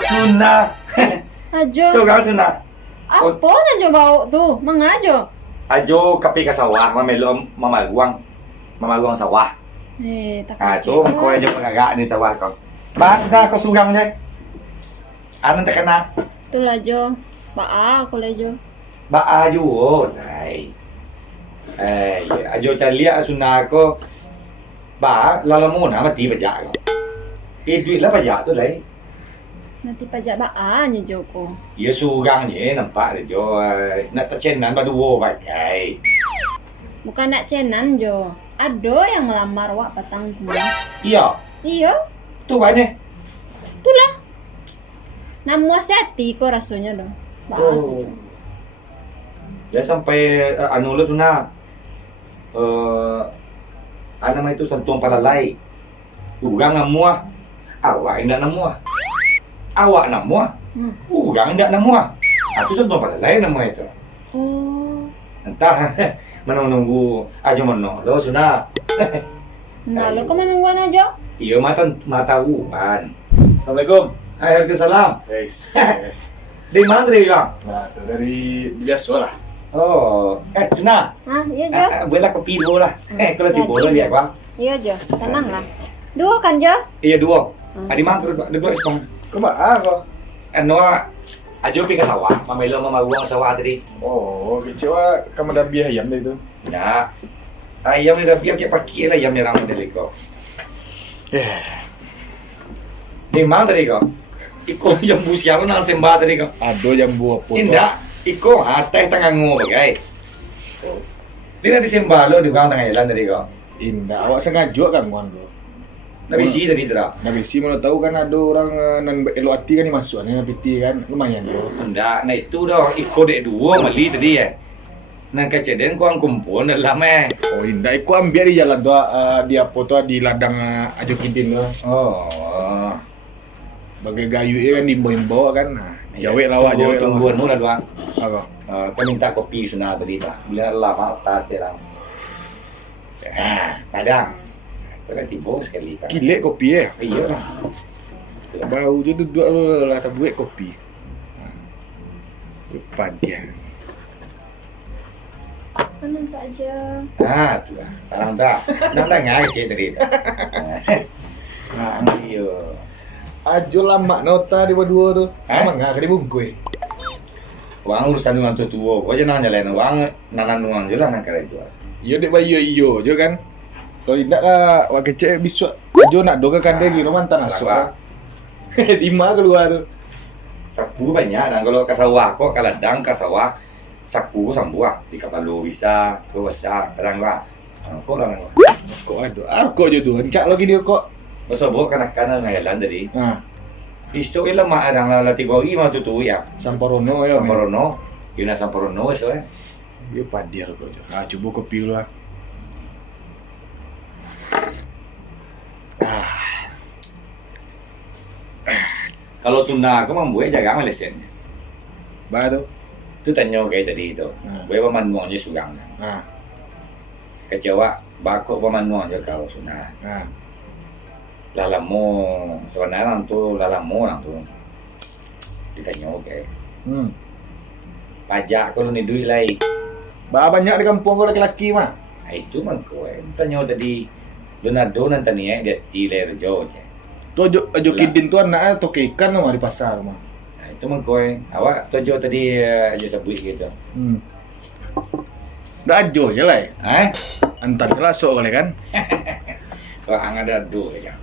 Sunah. Ajo. Sugang sunah. Apa na jo bau tu? Mangajo. Ajo kapi ka sawah, mamelo mamaguang sawah. Tak. Tu mengko aja pagagak ni sawah ko. Bahas na ako sugang niya. Anong takana? Itulah jo. Baa aku lah jo. Ba ayo, dai. Ajo calia sunah ko. Ba lalamu na mati pajak ko. Duit lah pajak tu lai. Nanti pajak baa nya jo ko. Ya sugang ni nampak dia jo. Nak tak cenan ba duo bagai. Bukan nak cenan jo. Ada yang melamar wak patang bulan. Iya, Iya, tu banyak. itulah. Namu hati ko rasanya dong. Baa. Oh. Dia sampai anu lo sunah. Ano nama itu sentuang palalai. Urang namuah. Awak indak namuah. Awak namuah. Urang indak namuah. Itu sentuang palalai nama itu. Oh. Entah menunggu aja lo sunah. Nah, lo kemanuan aja. Iya mata uban. Assalamualaikum. Waalaikumsalam. Guys, Dari mana tadi bang? nah dari biasa lah. Oh, sunah. Hah, iya jo. Buatlah kopi dulu lah. Kalau tiba lo lihat bang. Iya jo. Tenang lah. Dua kan jo? Iya dua. Adi mang terus dua sepang. Kemana kok? Ano ajo pi ka sawah, mamelo mamaguang sawah tadi. Oh, kecewa kamu ada biaya ayam deh itu. Ya. Ayam ni dah biar ke pakai lah ayam ni orang deli ko. Di mang tadi ko. Iko yang busia lo nang sembah tadi ko. Aduh yang buah foto. Indah, iko teh tengah ngo bagai. Dia nanti sembah lo di bang tengah jalan tadi ko. Indah, awak sengaja kan kawan kau. Nabi si tadi tu dah. Nah, besi mana tahu kan ada orang nan elo hati kan dimasuk ni piti kan lumayan tu. Indah, nah itu dah iko dek dua mali tadi ya. Nang keceden ko ang kumpul dalam Oh, Indah, aku ambil di jalan tu dia foto di ladang Ajo Kidin tu. Oh. Bagai gayu kan dimbawa kan. Nah, jawek lawak jawek Tungguan lawak. mula doang. Apa? Kau minta kopi sunah tadi tak? Bila lama atas dia orang. Kadang. Kau tiba sekali kan. Kilek kopi Iya lah. Bau je duduk lah tak buat kopi. Depan dia. Mana tak aja. Tu lah. Orang tak. Nak dengar kecil tadi tak? Iya. Ajo lama nota di berdua tu. Eh? Emang enggak kena bungkui. Wang urusan dengan tu tua. Kau jangan nyalain wang nanan nuang je lah nak kira itu. Iyo dek bayi iyo je kan. Kalau tidak lah wak kecil bisa ajo nak doga kan dia gitu mantan asuk. Di mana keluar tu. Sapu banyak dan kalau ke sawah kok kalau dang ke sawah saku sambuah di kapal lu bisa saku besar terang lah. Kok lah nang. Kok ada. Kok je tu. Encak lagi dia kok. Masa bawa kanak-kanak ngayalan tadi. Nah, Isto ila ma adang la tigogi ma tutu ya. Samparono ya. Samporono. Yun na Samporono eso eh. Dia padir kok je. Ah, coba kopi dulu lah. Kalau Sunda aku membuat jaga Malaysia. Ba tu. Tu tanya kayak tadi itu. Gue pemanuang je sugang. Ah, Kecewa bakok pemanuang je kau Sunda. ah. Lalamu sebenarnya lalamu orang tu. Ditanya kayak pajak kalau ni duit lain. Ba banyak di kampung kau laki-laki mah. Itu man ko eh. Tanya tadi Leonardo nanti ni dia tile rejo je. Tu ajo Kidin tu anaknya toke ikan mah di pasar mah. Itu man ko eh. Awak tujuh tadi aja sebut gitu. Dah ajo je lah. Antar jelas sok kali kan. Kalau ang ada dua aja.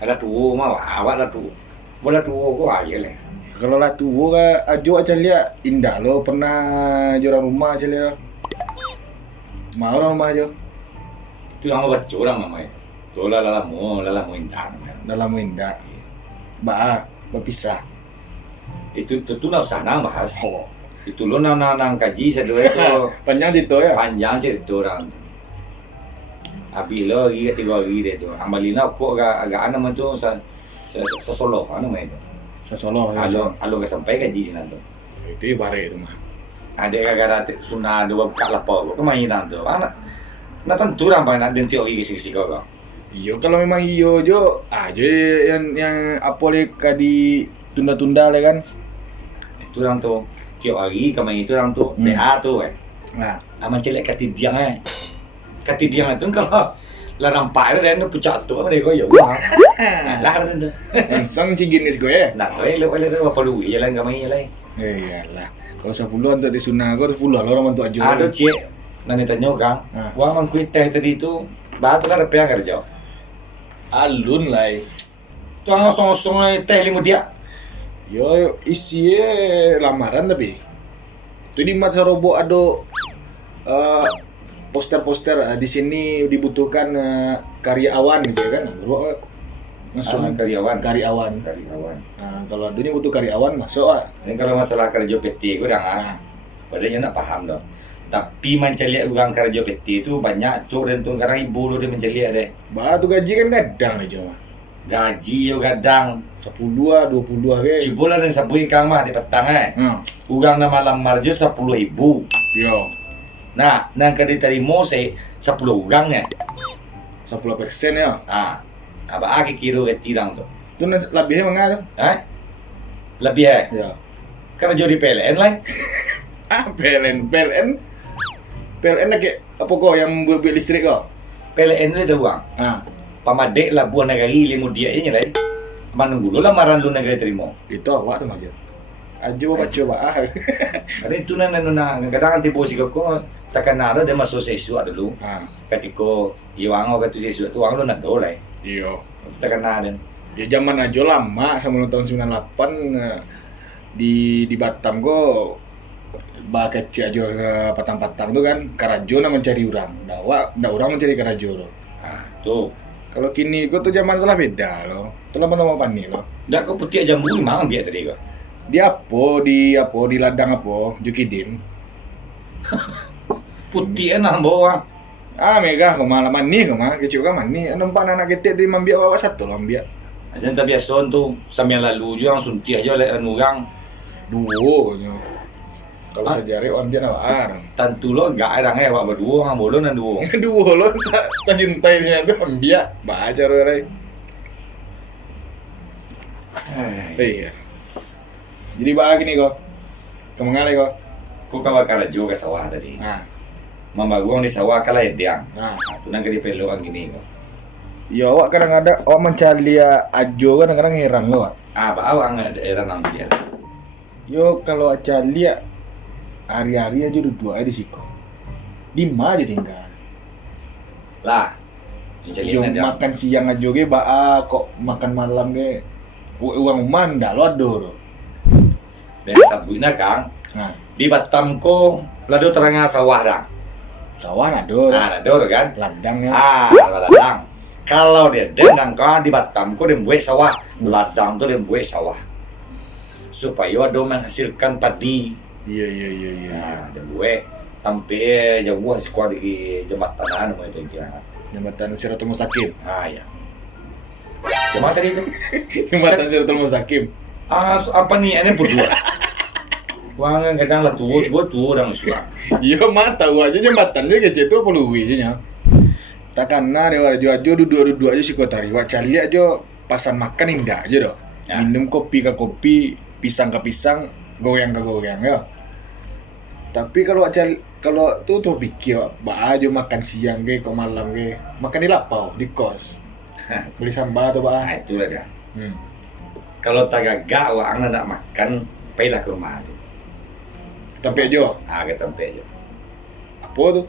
Ada tua mah awak lah tu. Bola tua ko aja lah. Kalau lah tu ka ajo aja lihat indah lo pernah juara rumah aja lihat. Mau rumah aja Itu nama baca orang namanya. Tu lalamu indah namanya. dalam indah. Ba berpisah. Itu lah sana bahas. Itu lo nang kaji sedua itu Panjang situ ya. panjang cerita orang. Abi lo lagi ketiga lagi dia tu. Amalina kok agak anak tu sesolo anu main tu. Solo. Alo ke sampai kaji sini tu. Itu ibarat itu mah. Ada gara-gara sunah dua buka lapau. Kau main tu. Anak nak tentu orang nak denti lagi kisi kau. Iyo kalau memang iyo jo, aja yang apa le kadi tunda-tunda lah kan. Itu orang tu tiap hari kami itu orang tu DA tu Nah, aman celek katidiang katidiang itu kalau lah nampak ada dan pucat tu mereka ya wah lah tu langsung cingin guys gue ya. nak le apa lu ya lain kami lain Iyalah. Kalau 10 untuk di sunah gue 10 lah orang untuk aja. ada cik nanti tanya kan wah man kuit teh tadi tu batu lah repea kerja Alun lah. tu ngosong-ngosong teh limu dia Yo isinya lamaran tapi. Itu di Mat Sarobo ada poster-poster di sini dibutuhkan karyawan gitu ya kan. Bro, masuk karyawan karyawan. Nah, kalau dunia butuh karyawan masuk ah. ini kalau masalah kerja PT gue dah padahal nak paham dah tapi mencari orang kerja PT itu banyak cur dan tuh karena ibu lu dia mencari deh Batu gaji kan kadang aja. gaji yo kadang 10 20 ke. cibola dan sabui kang mah di petang Ugang na malam marjo 10.000. Yo. Nah, nang diterima saya 10 ugangnya. 10% ya. Apa aki kiro ke tirang tu. Itu lebihnya mengapa? Lebih Ya. Kerja di PLN lah. PLN lagi apa kok yang buat listrik kok? PLN itu uang. Pamadek lah buah negari limu dia ini lah. Manunggu lah maran lu negara terima. Itu awak tu aja. Ajo coba. Ada itu nana kadang anti posisi kau takkan ada dia masuk sesuatu dulu. Ketika iwang atau katu sesuatu tu orang lu nak dolai. Iya. Takkan ada. Ya zaman aja lama sebelum tahun 98 di Batam kok bah kecil aja ke patang-patang tu kan karajo nak mencari orang. Ndak orang mencari karajo. Tu. Kalau kini kau tu zaman telah beda loh. Telah mana pani loh. Dah kau putih jambu memang biar tadi kau. Di ladang apa? Jukidin. Putih enak bawa. Mega kemana mani kemana kecil kan mani. Nampak anak ketek di mambiak bawa satu lambiak. Aja tak biasa tu sambil lalu je langsung suntik aja oleh orang. Duo. Kalau sejarah orang dia nawar. Tentu lo gak ada awak berdua orang bolon dan dua. Duo lo tak jintainya tu mambiak. Baca orang. Iya. Jadi bahagia nih kok. Kemana kok? Kau kawan kalah juga sawah tadi. Mama gua di sawah kalah ediang. Tu nang kedi perlu ang gini kok. Ya awak kadang ada awak mencari ajo kadang-kadang heran lo. Apa awak ang era nang dia. Yo kalau cari hari-hari aja dua di siko. Di mana aja tinggal. Lah. Yo makan siang aja ge kok makan malam ge uang manda lo adoro. Dan sabuna kang. Di Batam ko lado terangah sawah dah. Sawah adoro. Adoro kan? Ladang ya. Ladang. Kalau dia dendang kau di Batam ko dia buat sawah. Ladang tu dia buat sawah. Supaya ada menghasilkan padi. Iya. Dia buat sampai jauh sekolah di jembatan mau itu kira. Jembatan Siratul Mustaqim. Ya. Jembatan itu. Jembatan Siratul Mustaqim. Apa nih? Ini berdua. Wang kadang lah tua orang suka. Iya mah tahu aja jembatannya kecil itu apa luwi aja. Takkan na dewa ajo duduk aja si kota riwa cari aja pasan makan indah aja doh. Minum kopi ke kopi, pisang ke pisang, goyang ke goyang ya. Tapi kalau tuh pikir aja makan siang ke malam ke makan di lapau di kos. Beli sambal tuh Itu lah kan. Kalau tak gagak wang nak makan, pergilah ke rumah tu. Tempe aja. Ke tempe aja. Apa tuh?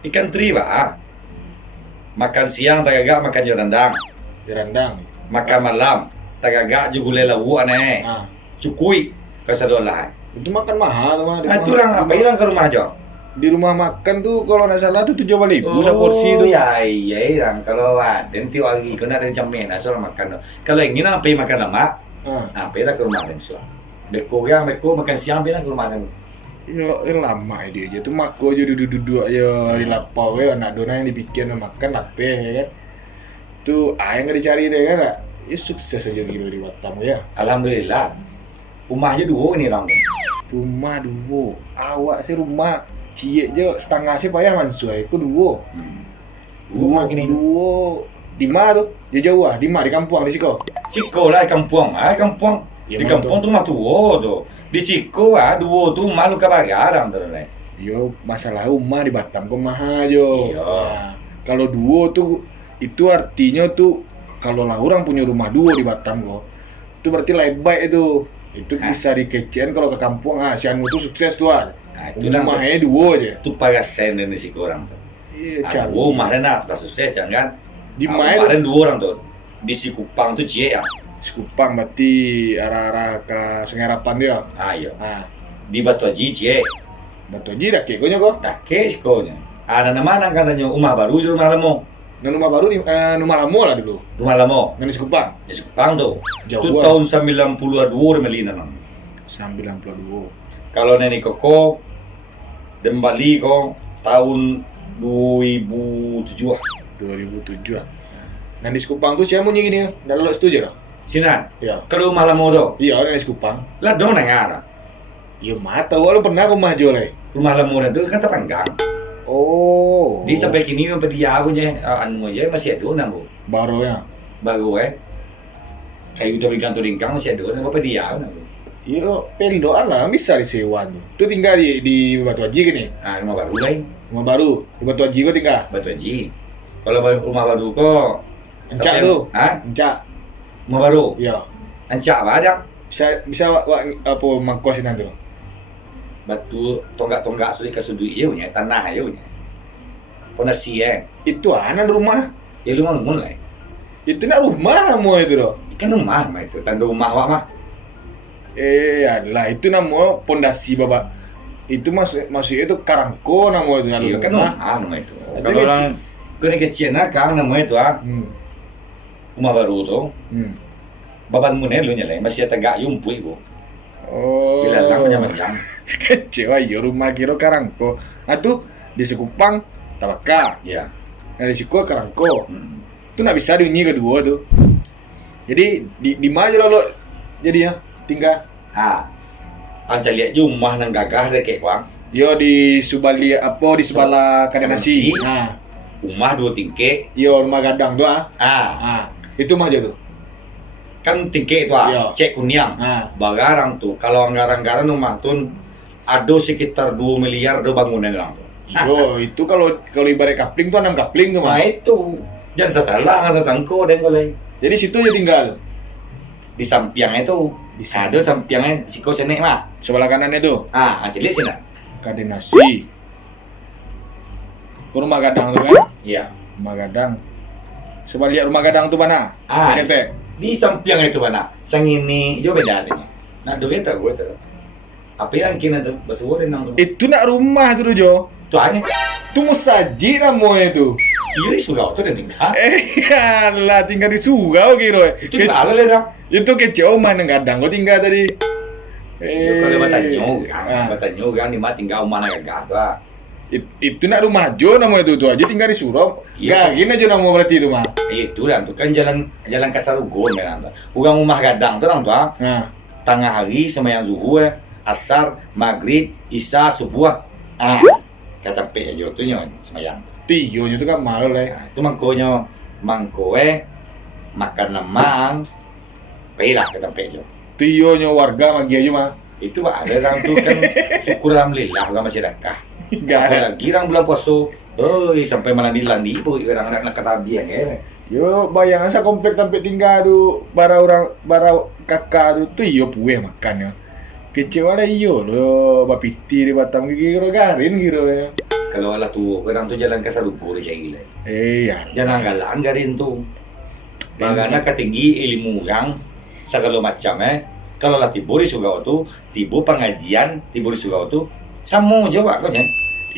Ikan teri makan siang tak gagak makan rendang. Makan malam tak gagak juga gulai lauk aneh. Cukui kesadolah. Itu makan mahal mah. Itu orang apa hilang ke rumah aja. Di rumah makan tuh kalau nggak salah tuh 7.000 seporsi tuh. Iya orang kalau ada nanti lagi kena ada cemen asal makan. Kalau ingin apa makan lemak, apa ke rumah dan suah. Beko makan siang bilang ke rumah dan. Ya lama dia aja tuh mako aja duduk aja di lapau ya anak dona yang dibikin makan apa ya kan. Tuh yang nggak dicari deh kan. Ya sukses aja gitu di Batam ya. Alhamdulillah. Rumah aja dua ini orang. Rumah dua. Awak sih rumah cie aja setengah sih payah mansuai. Aku dua. Rumah gini. Dua Di mana tuh? Jauh di mana? Di kampung di Siko. Siko lah kampung, kampung. Ya, Di mana kampung tuh mah tuo tuh. Di Siko duo tuh malu kabagaran tuh nih. Yo, masalah rumah di Batam kok mahal jo. Iya. Nah, kalau duo tuh itu artinya tuh kalau lah orang punya rumah duo di Batam kok, itu berarti lebar itu. Itu bisa dikecian kalau ke kampung. Si Anu tuh sukses tuh. Nah, itu Rumahnya duo aja. Itu pagasen di Siko orang tuh. Iya, Aduh, kemarin tak sukses jangan. Di mana? Kemarin dua orang tuh. Di Sikupang tuh cie ya. Sekupang berarti arah-arah ke Sengarapan dia. Ayo. Nah, Di Batu Haji cie. Batu Haji dah kekonya kok. Dah ke Sikonya. Ada nama katanya rumah baru je rumah lamo. Nah, rumah baru di rumah lama lah dulu. Rumah lamo. Nah, di Sekupang. Di Sikupang tuh. Jauh Itu lah. tahun 92 udah melina nang. 92. Kalau nenek koko kembali kok tahun 2007 2007. Nah, di Sekupang tuh siapa punya gini ya? Dah lo setuju dah? Sinan. Iya. Kalau rumah lamo tuh. Iya, orang di Sekupang. Lah dong nengar. Iya, mata lu pernah rumah Jo le. Rumah lamo itu kan terpanggang. Oh. Di sampai kini sampai dia punya anu aja masih ada nang bu. baru ya. Baru kayak udah bergantung ringkang masih ada nang apa dia nang. Iya, peldoan lah bisa disewa tuh. Tuh tinggal di Batu Haji gini. Nah rumah baru lain. Rumah baru di Batu Haji kok tinggal. Batu Haji. Kalau rumah baru kok Encak tuh. Hah? Encak. Rumah baru. Iya. Encak apa ada? Bisa apa mangkosin nanti. Batu tonggak-tonggak sudah ke sudut iya punya tanah iya punya. Ponasi Itu anak rumah. Ya lu mau mulai. Itu nak rumah mau itu loh. Ikan rumah mah itu tanda rumah wak mah. Adalah itu nama pondasi bapak. Itu masuk itu karangko nama itu Iya kan rumah. rumah itu. Itu Kalau orang kena kecil nak kang namanya itu rumah baru tuh. Baban mu lu nyalai masih tegak yumpui bu. Oh. Bila lang menyamang. Kecewa yo rumah kira karangko. Nah tuh di Sekupang tabaka. Ya. Nah di Siko karangko. Itu nak bisa diunyi kedua tuh. Jadi di mana lo jadinya tinggal. Anca lihat rumah nang gagah deh kayak kuang. Yo di Subali apa di Subala Kadenasi. Kadenasi. Nah, Rumah 2 tingkek. yo rumah gadang tuh ah. Ah, Itu mah aja tuh. kan tingkek itu Iya. cek kunyang. Bagarang tuh kalau anggaran-anggaran rumah tuh ada sekitar 2 miliar do bangunan orang tuh. Yo, itu kalau ibarat kapling tuh 6 kapling tuh Nah mah. itu jangan salah nggak sangko dan kalau Jadi situ aja tinggal. di samping itu Di samping. ada sampingnya siko senek mah. Sebelah kanannya tuh Nanti lihat sini. Kadenasi. Ke rumah gadang tuh kan? Iya. Rumah gadang. Coba lihat rumah gadang tuh mana? Kete. Di samping itu mana? Sang ini juga beda artinya. Nah, do kita gue tuh. Apa yang kena tuh basuh nang tuh. Itu nak rumah tuh Jo. Tuh hanya Tuh mau saji namanya tuh. iya sudah tuh dan tinggal. Alah tinggal di surau kira. Itu kita ada dah. Itu kecil mana gadang kau tinggal tadi. Kalau batanya kan di mana tinggal mana gagah tuh. Itu nak rumah Jo namanya itu tuh aja tinggal di surau. Iya. Gak gini aja nama berarti itu mah. Itu dan tuh kan jalan Kasarugon kan tuh. Ugang rumah gadang tuh orang tuh. Nah, Tengah hari sembahyang zuhur, asar, maghrib, isya, subuh. Kata pe aja tuh nyon sembahyang. tionya itu kan malu lah. Nah, itu mangkoe makan lemang. Pe lah kata pe aja. Tionya warga magi aja mah. Itu ada orang tuh kan syukur alhamdulillah orang masih sedekah. Gak ada. Apalagi orang bulan puasa. Sampai malah dilandi bu orang anak ketabian ya. Yo bayangan sa komplek sampai tinggal tu bara kakak tu iyo pueh makan ya. Kecewa lah iyo lo bapiti di Batam kira garin gitu ya. Kalau ala tuh orang tuh jalan Kasarugo di Cagila. Ya. Jangan garin tuh. Bagana ketinggi ilmu yang segala macam Kalau lah tibo di Sugao tuh, tibo pengajian, tibo di Sugao tuh, sama Jawa kok ya.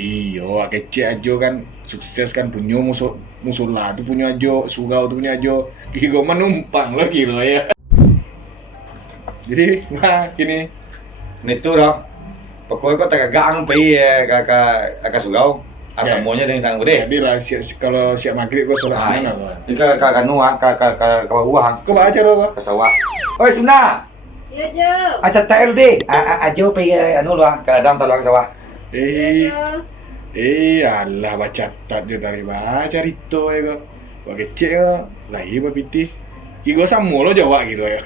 Iyo, kecil aja kan sukses kan punya musulah tuh punya aja, Sugao tuh punya aja. Kiko menumpang lo gitu ya. Jadi, wah gini. Itu loh. Pokoknya kok tagagang pi kakak Sugao. Atau maunya dengan tanggung deh. Jadi lah kalau siap maghrib gua sholat sunnah lah. Ini kakak Nuah, kakak Wah, Kau baca lo? ke sawah. Oi Suna, Iya, Jo. aja TLD, aja pi anu lah, kadang tolong sawah. Iya, Jo. Alah baca tat je dari baca Rito ya kau. Wak kecil ya, lahir Pak Piti. Kiko sama lo Jawa gitu ya.